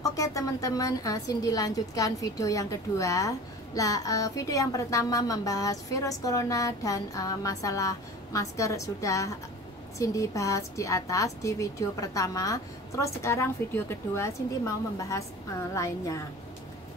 Oke teman-teman, Cindy lanjutkan video yang kedua. Video yang pertama membahas virus corona dan masalah masker sudah Cindy bahas di atas di video pertama. Terus sekarang video kedua Cindy mau membahas lainnya.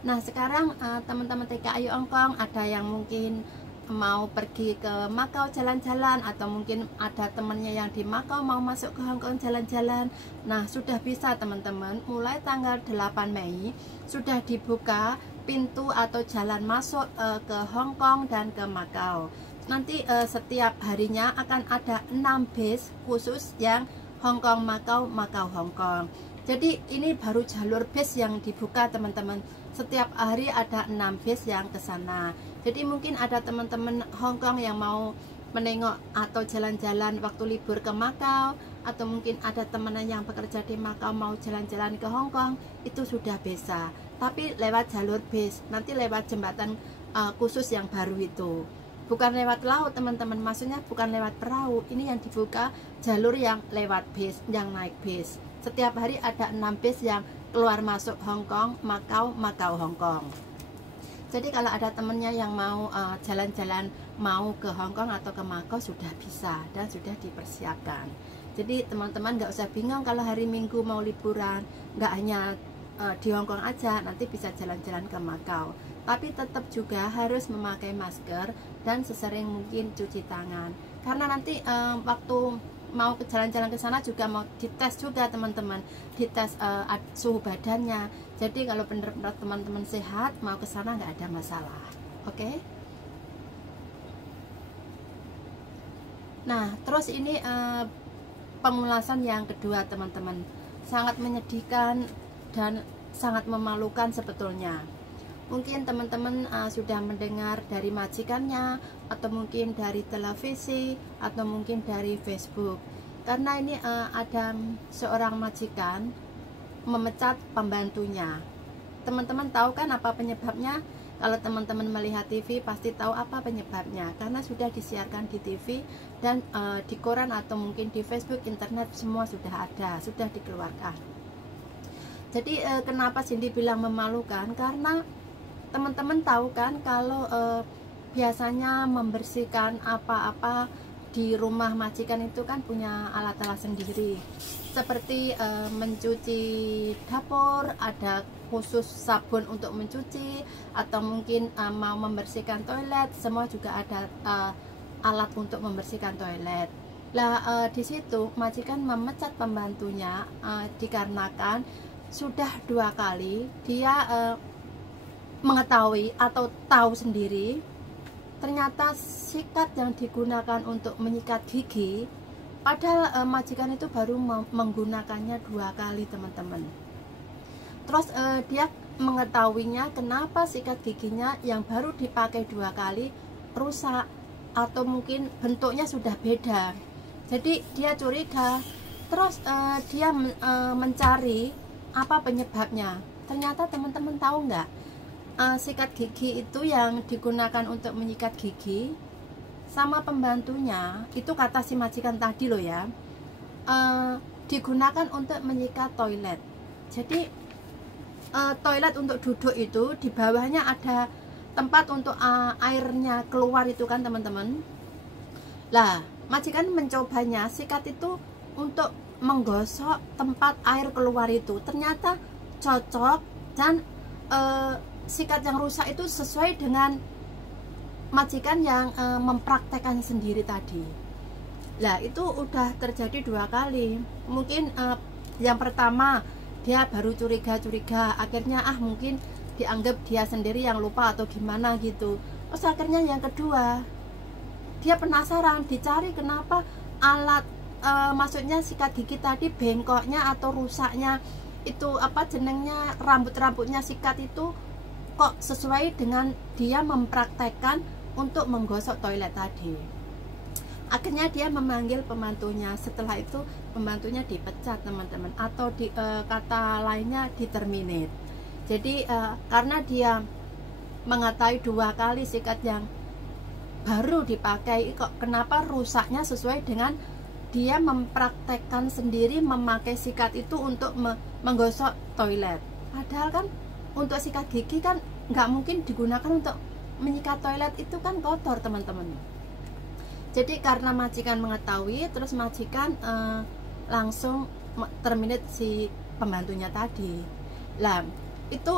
Nah sekarang teman-teman TKI Hongkong ada yang mungkin mau pergi ke Makau jalan-jalan, atau mungkin ada temennya yang di Makau mau masuk ke Hongkong jalan-jalan. Nah sudah bisa teman-teman, mulai tanggal 8 Mei sudah dibuka pintu atau jalan masuk ke Hongkong dan ke Makau. Nanti setiap harinya akan ada 6 base khusus yang Hongkong Makau, Makau Hongkong. Jadi ini baru jalur base yang dibuka teman-teman. Setiap hari ada 6 base yang ke sana. Jadi mungkin ada teman-teman Hongkong yang mau menengok atau jalan-jalan waktu libur ke Makau, atau mungkin ada teman yang bekerja di Makau mau jalan-jalan ke Hongkong, itu sudah bisa. Tapi lewat jalur base, nanti lewat jembatan khusus yang baru itu. Bukan lewat laut teman-teman, maksudnya bukan lewat perahu. Ini yang dibuka jalur yang lewat base, yang naik base. Setiap hari ada 6 base yang keluar masuk Hongkong, Makau, Makau Hongkong. Jadi kalau ada temennya yang mau jalan-jalan mau ke Hongkong atau ke Makau sudah bisa dan sudah dipersiapkan. Jadi teman-teman nggak usah bingung kalau hari Minggu mau liburan, nggak hanya di Hongkong aja, nanti bisa jalan-jalan ke Makau. Tapi tetap juga harus memakai masker dan sesering mungkin cuci tangan. Karena nanti waktu mau ke jalan-jalan ke sana juga mau dites juga teman-teman, dites suhu badannya. Jadi kalau benar-benar teman-teman sehat mau ke sana nggak ada masalah. Oke? Nah, terus ini pengulasan yang kedua teman-teman, sangat menyedihkan dan sangat memalukan sebetulnya. Mungkin teman-teman sudah mendengar dari majikannya, atau mungkin dari televisi, atau mungkin dari Facebook. Karena ini ada seorang majikan memecat pembantunya. Teman-teman tahu kan apa penyebabnya? Kalau teman-teman melihat TV pasti tahu apa penyebabnya, karena sudah disiarkan di TV dan di koran atau mungkin di Facebook, internet semua sudah ada, sudah dikeluarkan. Jadi kenapa Cindy bilang memalukan? Karena teman-teman tahu kan kalau biasanya membersihkan apa-apa di rumah majikan itu kan punya alat-alat sendiri, seperti mencuci dapur, ada khusus sabun untuk mencuci, atau mungkin mau membersihkan toilet, semua juga ada alat untuk membersihkan toilet. Di situ majikan memecat pembantunya dikarenakan sudah 2 kali dia mengetahui atau tahu sendiri ternyata sikat yang digunakan untuk menyikat gigi, padahal majikan itu baru menggunakannya 2 kali teman-teman. Terus dia mengetahuinya kenapa sikat giginya yang baru dipakai 2 kali rusak, atau mungkin bentuknya sudah beda. Jadi dia curiga. Terus dia mencari apa penyebabnya. Ternyata teman-teman tahu nggak, sikat gigi itu yang digunakan untuk menyikat gigi sama pembantunya itu, kata si majikan tadi loh ya, digunakan untuk menyikat toilet. Jadi toilet untuk duduk itu di bawahnya ada tempat untuk airnya keluar itu kan teman-teman. Majikan mencobanya sikat itu untuk menggosok tempat air keluar itu, ternyata cocok dan sikat yang rusak itu sesuai dengan majikan yang mempraktekkan sendiri tadi. Itu udah terjadi 2 kali. Mungkin yang pertama dia baru curiga-curiga, akhirnya mungkin dianggap dia sendiri yang lupa atau gimana gitu. Terus akhirnya yang kedua dia penasaran, dicari kenapa alat maksudnya sikat gigi tadi bengkoknya atau rusaknya itu apa jenengnya, rambut-rambutnya sikat itu kok sesuai dengan dia mempraktekkan untuk menggosok toilet tadi. Akhirnya dia memanggil pembantunya. Setelah itu pembantunya dipecat teman-teman, atau kata lainnya diterminate. Jadi karena dia mengetahui 2 kali sikat yang baru dipakai, kok kenapa rusaknya sesuai dengan dia mempraktekkan sendiri memakai sikat itu untuk menggosok toilet. Padahal kan untuk sikat gigi kan nggak mungkin digunakan untuk menyikat toilet, itu kan kotor teman-teman. Jadi karena majikan mengetahui, terus majikan langsung terminate si pembantunya tadi. Lah itu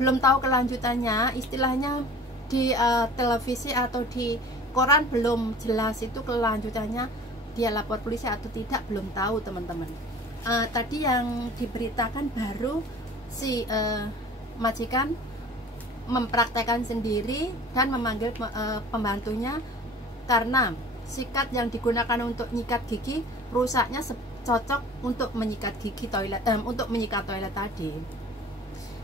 belum tahu kelanjutannya, istilahnya di televisi atau di koran belum jelas itu kelanjutannya, dia lapor polisi atau tidak belum tahu teman-teman. Tadi yang diberitakan baru si majikan mempraktekkan sendiri dan memanggil pembantunya karena sikat yang digunakan untuk nyikat gigi rusaknya cocok untuk menyikat gigi toilet, untuk menyikat toilet tadi.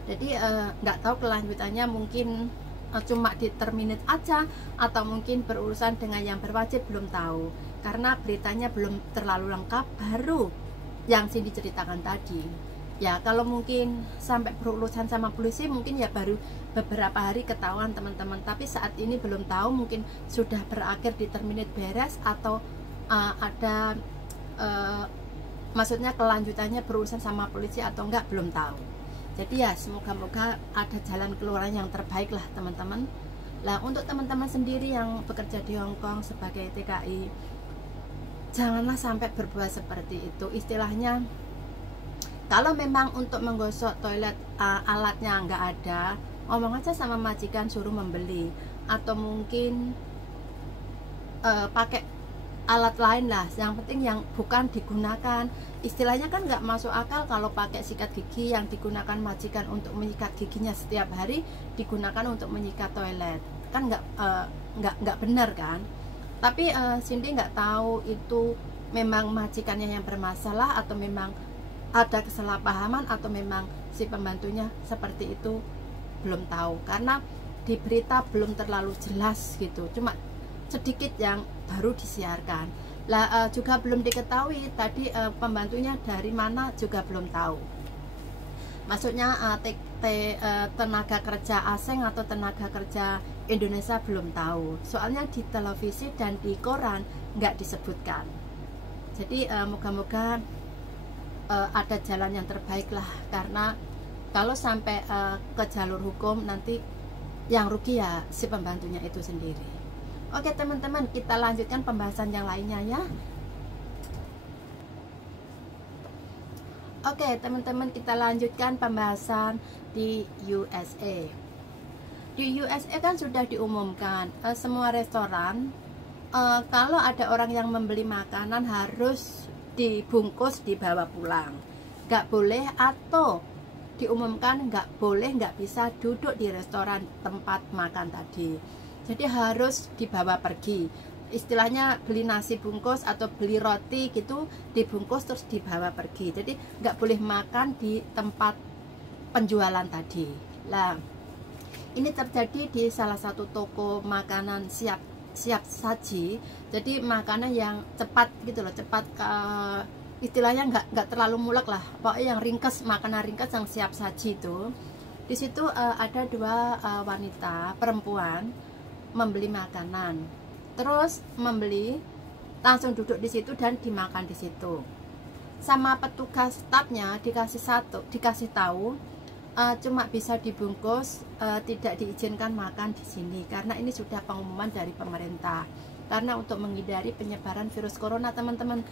Jadi nggak tahu kelanjutannya, mungkin cuma di-terminate aja atau mungkin berurusan dengan yang berwajib, belum tahu karena beritanya belum terlalu lengkap, baru yang Cindy ceritakan tadi. Ya kalau mungkin sampai berurusan sama polisi mungkin ya baru beberapa hari ketahuan teman-teman, tapi saat ini belum tahu, mungkin sudah berakhir di-terminate beres atau ada maksudnya kelanjutannya berurusan sama polisi atau enggak, belum tahu. Jadi ya semoga-moga ada jalan keluar yang terbaik lah teman-teman. Lah untuk teman-teman sendiri yang bekerja di Hong Kong sebagai TKI, janganlah sampai berbuat seperti itu. Istilahnya kalau memang untuk menggosok toilet alatnya nggak ada, ngomong aja sama majikan suruh membeli, atau mungkin pakai alat lain lah, yang penting yang bukan digunakan. Istilahnya kan nggak masuk akal kalau pakai sikat gigi yang digunakan majikan untuk menyikat giginya setiap hari digunakan untuk menyikat toilet, kan nggak benar kan. Tapi Cindy nggak tahu itu memang majikannya yang bermasalah atau memang ada kesalahpahaman atau memang si pembantunya seperti itu, belum tahu karena di berita belum terlalu jelas gitu, cuma sedikit yang baru disiarkan lah. Juga belum diketahui tadi pembantunya dari mana juga belum tahu, maksudnya tenaga kerja asing atau tenaga kerja Indonesia belum tahu, soalnya di televisi dan di koran nggak disebutkan. Jadi moga-moga ada jalan yang terbaik lah, karena kalau sampai ke jalur hukum nanti yang rugi ya si pembantunya itu sendiri. Oke teman-teman, kita lanjutkan pembahasan yang lainnya ya. Oke teman-teman, kita lanjutkan pembahasan di USA. Di USA kan sudah diumumkan semua restoran kalau ada orang yang membeli makanan harus dibungkus dibawa pulang, nggak boleh, atau diumumkan nggak boleh, nggak bisa duduk di restoran tempat makan tadi. Jadi harus dibawa pergi, istilahnya beli nasi bungkus atau beli roti gitu dibungkus terus dibawa pergi. Jadi nggak boleh makan di tempat penjualan tadi. Lah ini terjadi di salah satu toko makanan siap saji. Jadi makanan yang cepat gitu loh, cepat istilahnya nggak terlalu mulek lah, pokoknya yang ringkas, makanan ringkas yang siap saji itu. Di situ ada dua wanita perempuan membeli makanan, terus membeli langsung duduk di situ dan dimakan di situ. Sama petugas stafnya dikasih tahu cuma bisa dibungkus, tidak diizinkan makan di sini karena ini sudah pengumuman dari pemerintah. Karena untuk menghindari penyebaran virus corona teman-teman,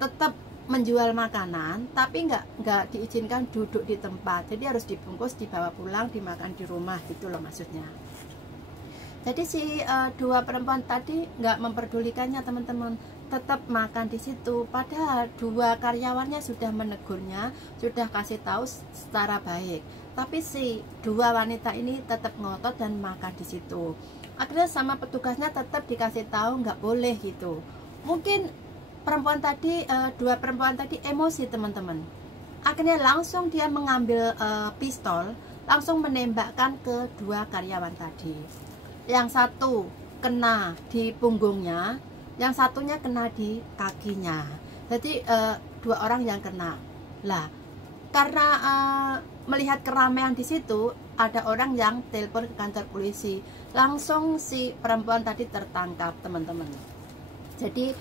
tetap menjual makanan tapi nggak diizinkan duduk di tempat, jadi harus dibungkus dibawa pulang dimakan di rumah gitu loh maksudnya. Jadi si dua perempuan tadi nggak memperdulikannya teman-teman, tetap makan di situ. Padahal dua karyawannya sudah menegurnya, sudah kasih tahu secara baik. Tapi si dua wanita ini tetap ngotot dan makan di situ. Akhirnya sama petugasnya tetap dikasih tahu nggak boleh gitu. Mungkin perempuan tadi, dua perempuan tadi emosi teman-teman. Akhirnya langsung dia mengambil pistol, langsung menembakkan ke dua karyawan tadi. Yang satu kena di punggungnya, yang satunya kena di kakinya. Jadi dua orang yang kena. Lah, karena melihat keramaian di situ, ada orang yang telepon ke kantor polisi. Langsung si perempuan tadi tertangkap, teman-teman. Jadi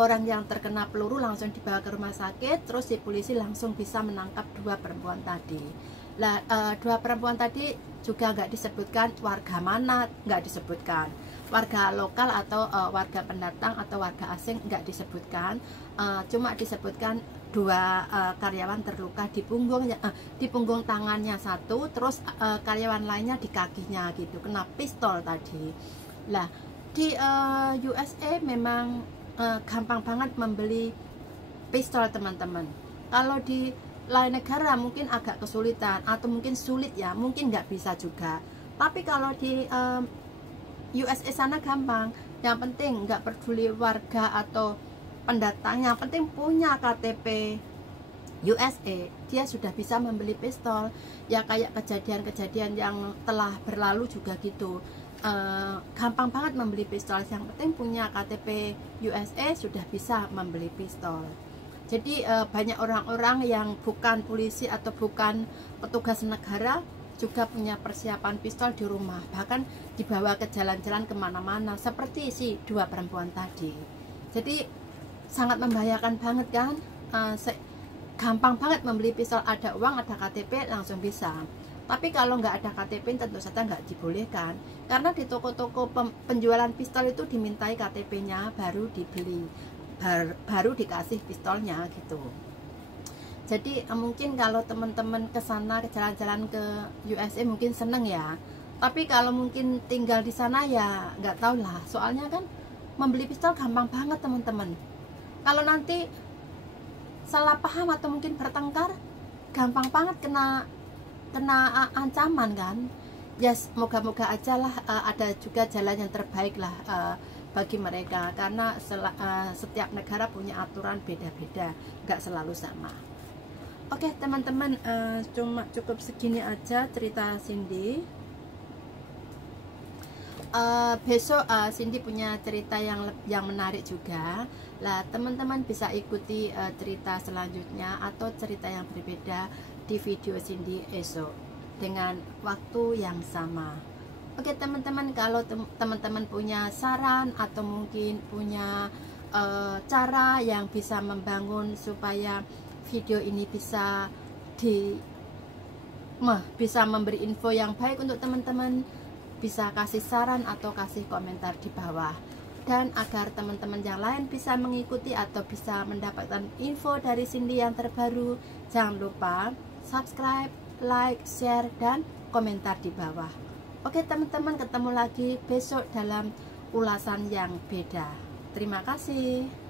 orang yang terkena peluru langsung dibawa ke rumah sakit, terus si polisi langsung bisa menangkap 2 perempuan tadi. Lah 2 perempuan tadi juga nggak disebutkan warga mana, nggak disebutkan warga lokal atau warga pendatang atau warga asing, nggak disebutkan, cuma disebutkan 2 karyawan terluka di punggung tangannya 1, terus karyawan lainnya di kakinya gitu, kena pistol tadi. Lah di USA memang gampang banget membeli pistol teman-teman. Kalau di lain negara mungkin agak kesulitan atau mungkin sulit ya, mungkin nggak bisa juga. Tapi kalau di USA sana gampang. Yang penting nggak peduli warga atau pendatang, yang penting punya KTP USA, dia sudah bisa membeli pistol. Ya kayak kejadian-kejadian yang telah berlalu juga gitu. Gampang banget membeli pistol, yang penting punya KTP USA sudah bisa membeli pistol. Jadi banyak orang-orang yang bukan polisi atau bukan petugas negara juga punya persiapan pistol di rumah, bahkan dibawa ke jalan-jalan kemana-mana seperti si 2 perempuan tadi. Jadi sangat membahayakan banget kan. Gampang banget membeli pistol, ada uang, ada KTP langsung bisa. Tapi kalau nggak ada KTP tentu saja nggak dibolehkan, karena di toko-toko penjualan pistol itu dimintai KTP-nya baru dibeli, baru dikasih pistolnya gitu. Jadi mungkin kalau teman-teman ke sana, ke jalan-jalan ke USA mungkin seneng ya. Tapi kalau mungkin tinggal di sana ya nggak tahu lah. Soalnya kan membeli pistol gampang banget teman-teman. Kalau nanti salah paham atau mungkin bertengkar, gampang banget kena ancaman kan. Ya moga-moga aja lah ada juga jalan yang terbaik lah bagi mereka, karena setiap negara punya aturan beda-beda, nggak selalu sama. Oke teman-teman, cuma cukup segini aja cerita Cindy. Besok Cindy punya cerita yang menarik juga. Lah teman-teman bisa ikuti cerita selanjutnya atau cerita yang berbeda di video Cindy esok dengan waktu yang sama. Oke teman-teman, kalau teman-teman punya saran atau mungkin punya cara yang bisa membangun supaya video ini bisa memberi info yang baik untuk teman-teman, bisa kasih saran atau kasih komentar di bawah. Dan agar teman-teman yang lain bisa mengikuti atau bisa mendapatkan info dari Cindy yang terbaru, jangan lupa subscribe, like, share, dan komentar di bawah. Oke teman-teman, ketemu lagi besok dalam ulasan yang beda. Terima kasih.